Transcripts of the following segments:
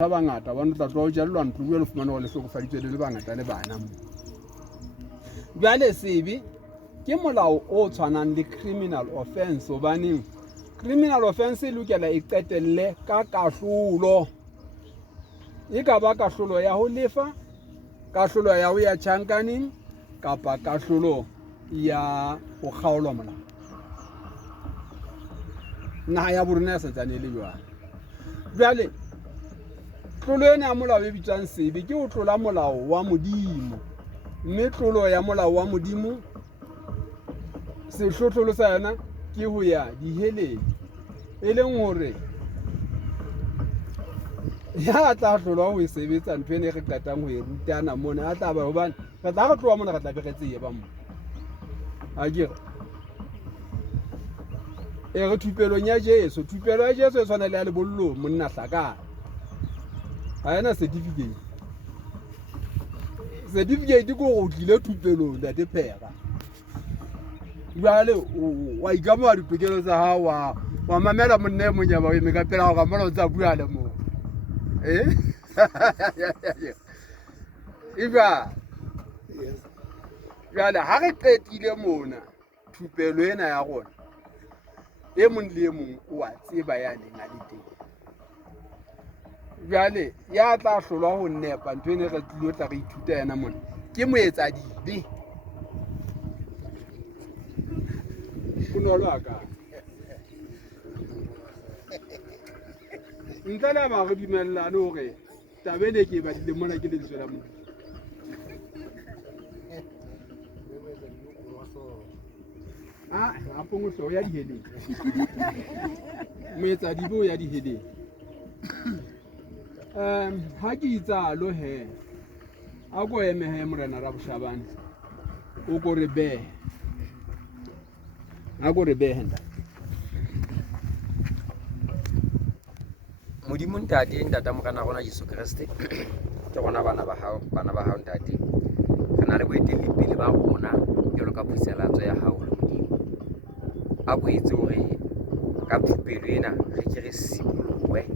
ba bangata ba ntla tlo jallwa ntlo le fumana go le hlokofaditswe le bangata le bana mo jwale sebe ke molao o tshwanang le criminal offense hobane criminal offense e lokela e qetelle ka kahlolo e ka ba kahlolo ya ho lefa kahlolo ya ho ya tjhankaneng kapa kahlolo ya ho kgaolwa molao naha ya borona ya santsane e le jwalo jwale tlolo ena ya molao e bitswang sebe ke ho tlola molao wa modimo mme tlolo ya molao wa modimo sehlohlolo sa yona ke ho ya diheleng e leng hore ya tla hlolwa ho e sebetsa ntho ene re qetang ho e rutana mona a tla ba hobane re tla re tloha mona re tla be re tseye ba mo akere re thupelong ya Jesu thupelo ya Jesu e tshwana le ya lebollo monna hlakana ha ena certificate ko go tlile thupelong da tepega jwale wa ikama ditokelo tsa hao wa mamela monne monyaba e meka pela ga mola tsa bua le mo iba jwale ha re qetile mona thupelo ena ya rona e mong le e mong o a tseba ya leng a le teng jwale ya tla hlolwa ho nepa ntho ene re tlilo tla re ithuta yana mona ke moetsa dibe kunolwa ka ntle le ba re dumellane hore tabele ke ba dile mona ke le tswela mo a pongo hlo ya diheleng moetsa dibe ya diheleng ha ke itsalo he a go eme he morena ra boshabane o go re be a go re be henda modimo ntata morena rona Jesu Kriste ke gona bana ba hao ntate re na le boetele pele ba rona jalo ka Phutsalatso ya hao le modimo a go itse hore ka thupelo ena re ke re sibolwe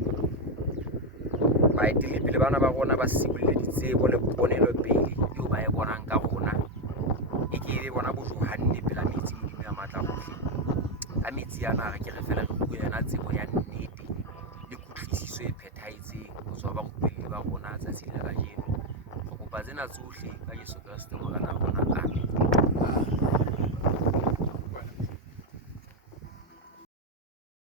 baetele pele bana ba rona ba sibolle ditsebo le ponelo pele eo ba e bonang ka rona e ke be bona bojohanne pela metsi modimo ya matla hohle a metsi ana re ke re fela re bua yana tsebo ya nnete le kutlwisiso e phethahetseng ho tswa ba rupelli ba rona tsatsing la kajeno re kopa tsena tsohle ka Jesu Kriste morena.